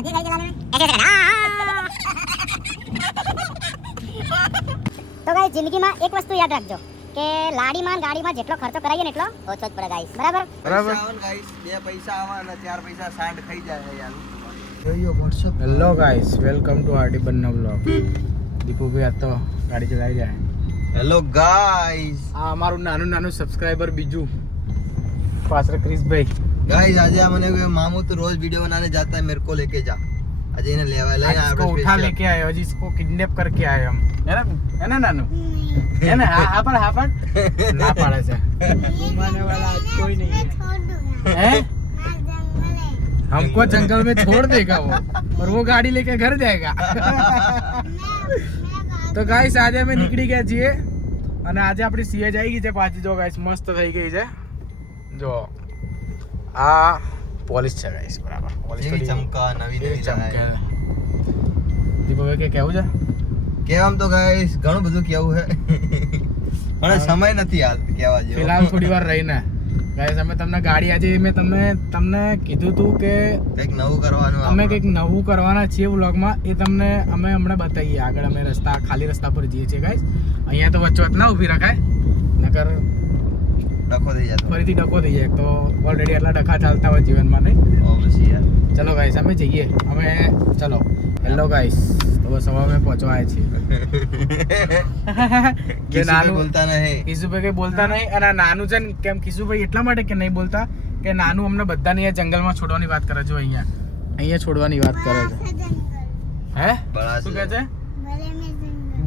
તો ગાઈસ જિંદગીમાં એક વસ્તુ યાદ રાખજો કે લાડીમાં ગાડીમાં જેટલો ખર્ચો કરાવીએ ને એટલો ઓછો જ પડે ગાઈસ. બરાબર ગાઈસ, 2 પૈસા આવે અને 4 પૈસા સાંડ ખાઈ જાય યાર. Hello guys, welcome to RD Banna vlog. દીપુભાઈ આ તો ગાડી ચલાવી રહ્યા. હેલો ગાઈસ, આ અમારું નાનું સબસ્ક્રાઇબર બીજું પાછળ ક્રિશભાઈ. गाइस आज मैंने मामू तो रोज वीडियो बनाने जाता है, मेरे को लेके जा. आज इन्हें लेवा ले इसको उठा लेके आए और इसको किडनैप करके आए हम. है ना नानू? है ना? हाँ पर ना पड़ा से घुमाने वाला कोई नहीं है. हमको जंगल में छोड़ देगा वो और वो गाड़ी लेके घर जाएगा. તો ગાઈસ આજે અમે નીકળી ગયા છીએ અને આજે આપણી સીએજ આવી ગઈ છે પાછી. જો ગાઈસ મસ્ત થઈ ગઈ છે. જો આ પોલિશ છે ગાઈસ, બરાબર પોલિશ નવી ચમકા નવી ચમકે. દીપકભાઈ કે કેવું છે? કેવામ તો ગાઈસ ઘણું બધું કેવું છે પણ સમય નથી હાલ કેવા જેવો. ફિલહાલ થોડી વાર રહીને ગાઈસ અમે તમને ગાડી આજે મેં તમને કીધું હતું કે કંઈક નવું કરવાનું અમે કંઈક નવું કરવાના છીએ વ્લોગમાં. એ તમને અમે હમણાં બતાવીએ. આગળ અમે ખાલી રસ્તા પર જઈએ છીએ ગાઈસ. અહીંયા તો વચ્ચે ના ઊભી રખાય, નકર ડખો થઈ જાય, ફરીથી ડખો થઈ જાય. તો ઓલરેડી આટલા ડખા ચાલતા હોય જીવનમાં, નહીં? ચલો ગાઈસ અમે જઈએ. અમે ચલો. હેલો ગાઈસ, તો બસ હવે અમે પહોંચવા આવ્યા છીએ. કે નાનું બોલતા નહીં, કિશુભાઈ કઈ બોલતા નહીં. અને નાનું છે ને, કેમ કિશુભાઈ એટલા માટે કે નહીં બોલતા કે નાનું અમને બધાને અહીંયા જંગલમાં છોડવાની વાત કરે છે. અહીંયા છોડવાની વાત કરે છે. હે શું કહે છે?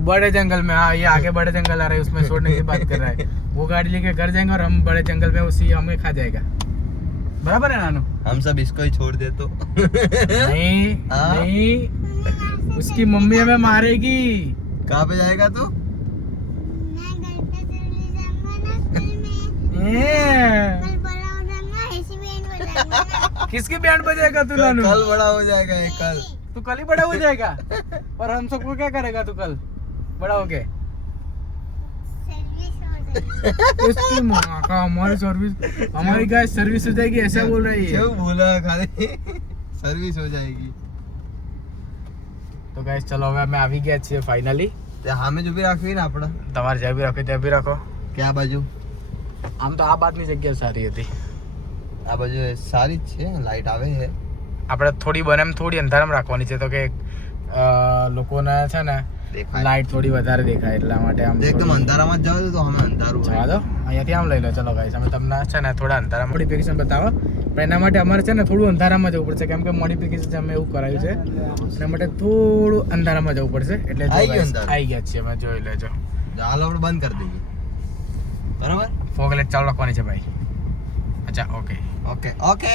बड़े जंगल में. हाँ, ये आगे बड़े जंगल आ रहे हैं, उसमें छोड़ने की बात कर रहा है. वो गाड़ी लेके घर जाएंगे और हम बड़े जंगल में उसी हमें खा जाएगा. बराबर है नानू? हम सब इसको ही छोड़ दे तो नहीं, उसकी मम्मी हमें मारेगी. कहाँ पे जाएगा तू? किसकी बैंड बजाएगा तू नानू? कल बड़ा हो जाएगा ये, कल तू कल ही बड़ा हो जाएगा. और हम सबको क्या करेगा तू कल बड़ा हो गए? इसकी माँ का हमारी सर्विस हो जाएगी, ऐसा बोल रही है. क्यों बोला? खाली सर्विस हो जाएगी. તો ગાઈસ ચલો હવે અમે આવી ગયા છીએ ફાઇનલી. તે સામે જ ઊભી રાખવી ને આપણે. તમારે જ્યાં બી રાખો ત્યાં બી રાખો. ક્યાં બાજુ? આમ તો આ બાજુની જગ્યા સારી હતી. આ બાજુ સારી જ છે, લાઈટ આવે છે. આપણે થોડી બને એમ થોડી અંધારામાં રાખવાની છે, તો કે લોકોને છે ને લાઈટ થોડી વધારે દેખાય એટલા માટે. આમ એકદમ અંધારામાં જ જાવ તો અમે અંધારું જવા દો. અહીંયાથી આમ લઈ લો. ચલો ગાઈસ અમે તમને છે ને થોડા અંધારામાં મોડિફિકેશન બતાવો. પણ એના માટે અમારે છે ને થોડું અંધારામાં જવું પડશે, કેમ કે મોડિફિકેશન અમે એવું કરાવ્યું છે. એના માટે થોડું અંધારામાં જવું પડશે. એટલે આવી ગયા છીએ અમે, જોઈ લેજો. હાલ આપણે બંધ કરી દઈએ, બરાબર? ફોગ લાઈટ ચાલુ રાખવાની છે ભાઈ. અચ્છા, ઓકે ઓકે ઓકે.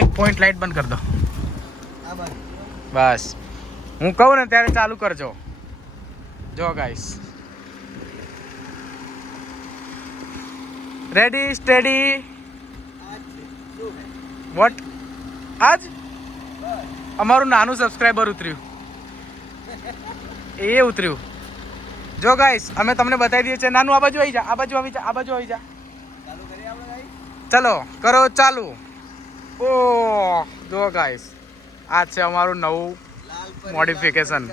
એક પોઈન્ટ લાઈટ બંધ કરી દો આ બાજુ બસ. હું કહું ને ત્યારે ચાલુ કરજો. જો ગાઈસ, રેડી સ્ટેડી. વોટ? આજ અમારું નાનું સબસ્ક્રાઇબર ઉતર્યું. એ ઉતર્યું. જો ગાઈસ અમે તમને બતાવી દઈએ છીએ. નાનું આ બાજુ આવી જા, આ બાજુ આવી જા, આ બાજુ આવી જા. ચલો કરો ચાલુ. ઓ જો ગાઈસ, આ છે અમારું નવું મોડિફિકેશન.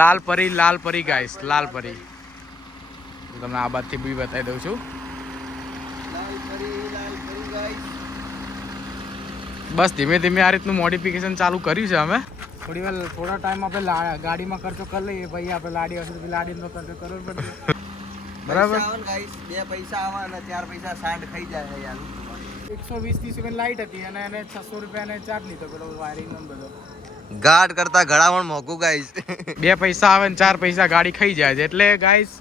લાલ પરી ગાઈસ, લાલ પરી. હું તમને આ બાજુથી બી બતાવી દઉં છું. બસ ધીમે ધીમે આ રીતનું મોડિફિકેશન ચાલુ કર્યું છે અમે. થોડા ટાઈમ આપણે ગાડીમાં ખર્ચો કરી લઈએ. ભાઈ આપણે લાડી હશે તો લાડીનો ખર્ચો કરવો પડશે. બરાબર? 2 પૈસા આવે અને 4 પૈસા સાંડ ખાઈ જાય યાર. 120-30 રૂપિયાની લાઈટ હતી અને એને 600 રૂપિયાને ચાર્જ લીધો પેલો વાયરિંગ બધો. ગાઢ કરતા ઘડાવણ મોંઘું ગાઈસ. 2 પૈસા આવે ને 4 પૈસા ગાડી ખાઈ જાય છે. એટલે ગાઈસ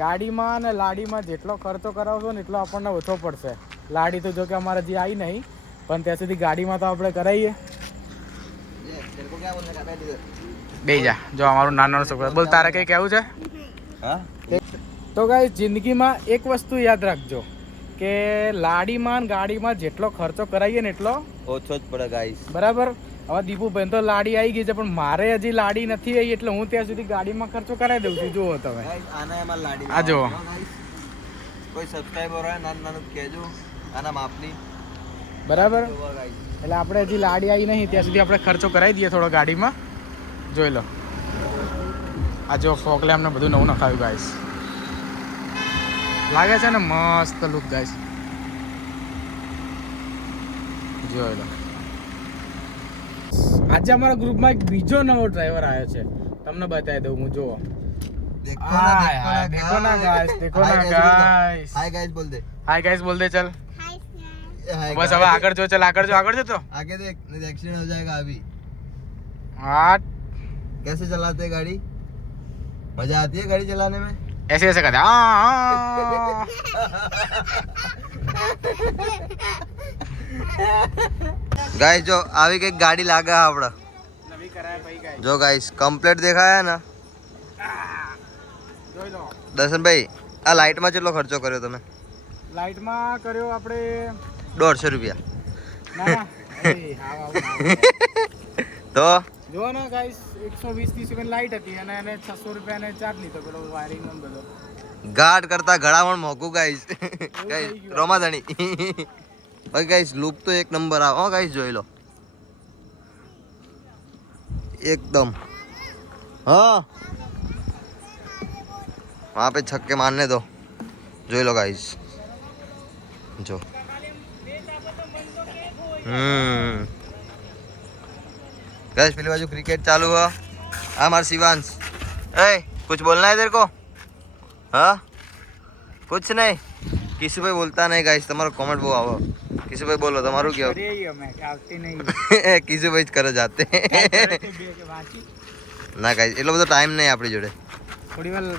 ગાડીમાં અને લાડીમાં જેટલો ખર્ચો કરાવશો ને એટલો આપણને ઓછો પડશે. લાડી તો જો કે અમારે હજી આવી નહીં, પણ ત્યાં સુધી ગાડીમાં તો આપણે કરાવીએ. બે જા. જો અમારું નાનો છોકરો બોલ. તારે કઈ કહેવું છે? તો ગાઈસ જિંદગીમાં એક વસ્તુ યાદ રાખજો કે લાડીમાં ગાડીમાં જેટલો ખર્ચો કરાવીએ ને એટલો ઓછો જ પડે ગાઈસ. બરાબર? હવે દીપુભાઈ તો લાડી આવી ગઈ છે, પણ મારે હજી લાડી નથી આવી, એટલે હું ત્યાં સુધી ગાડીમાં ખર્ચો કરાવી દઉં છું. જુઓ તમે આ જુઓ. કોઈ સબસ્ક્રાઇબર હોય નાનું કહેજો આના માપની. બરાબર એટલે આપણે હજી લાડી આવી નહીં ત્યાં સુધી આપણે ખર્ચો કરાવી દઈએ થોડો ગાડીમાં. જોઈ લો આ જો ફોક લેમ્પ ને બધું નવું નખાવ્યું ગાઈસ. લાગે છે ને મસ્ત લુક ગાઈસ. જોઈ લો આજે અમારા ગ્રુપમાં એક બીજો નવો ડ્રાઈવર આવ્યો છે, તમને બતાવી દઉં હું. જુઓ देखो ना गाइस, देखो ना गाइस. हाय गाइस बोल दे. हाय गाइस बोल दे चल. हाय बस अब आकर जो, चल आकर जो तो आगे देख, नहीं तो एक्सीडेंट हो जाएगा अभी. हाँ कैसे चलाते हैं गाड़ी? मजा आती है गाड़ी चलाने में? ऐसे ऐसे करते गाइस जो આવી કઈક ગાડી લાગે આપડે નવી કરાય ભાઈ ગાઈસ. જો ગાइस કમ્પ્લીટ દેખાયા ને. જોઈ લો દર્શનભાઈ આ લાઈટ માં કેટલો ખર્ચો કર્યો તમે? લાઈટમાં કર્યો આપણે 150 રૂપિયા. ના ના એ હા તો જો ને ગાઈસ 120 30 રૂપિયાની લાઈટ હતી અને એને 600 રૂપિયાને ચાર્જ લીધો પેલો વાયરિંગ ને બધો. ગાડ કરતા ઘડામણ મોંઘું ગાઈસ. ગાઈસ રોમાધણી. ઓકે ગાઈસ લૂક તો એક નંબર આવો ગાઈસ જોઈ લો एकदम. हाँ वहाँ पे छक्के मारने दो. जो लो गाइस जो गाइस पहली बाजू क्रिकेट चालू हुआ. हमारा शिवांश ए कुछ बोलना है तेरे को? हाँ कुछ नहीं. किसी भाई बोलता नहीं गाइस. તમારો કોમેન્ટ બહુ આવો. किसी भाई बोलो તમારું क्या? किसी भाई करे जाते ના ગાઈસ એટલો બધો ટાઈમ નહીં આપણી જોડે.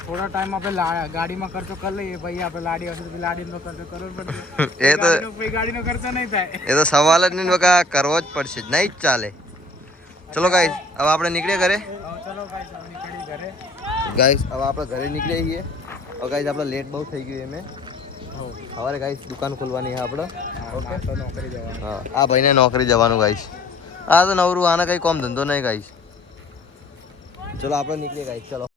થોડા ટાઈમ આપણે ગાડીમાં ખર્ચો કરી લઈએ ભાઈ. આપણે લાડી હશે તો લાડીનો ખર્ચો કરવો પડશે. એ તો ગાડીનો ખર્ચો નહીં થાય. એ તો સવાલ જ નહીં બકા, કરવો જ પડશે, નહીં જ ચાલે. ચલો ગાઈસ હવે આપણે નીકળીએ ઘરે. ચલો ગાઈસ હવે નીકળી ઘરે. ગાઈસ હવે આપણે ઘરે નીકળીએ છીએ. હવે ગાઈસ આપણે લેટ બહુ થઈ ગયું એમે. સવારે ગાઈસ દુકાન ખોલવાની છે આપણે. ઓકે તો નોકરી જવાનું. હા આ ભાઈને નોકરી જવાનું ગાઈસ. આ તો નવરું, આને કઈ કોમ ધંધો નહીં ગાઈસ. ચલો આપણે નીકળીએ ગાઈસ. ચલો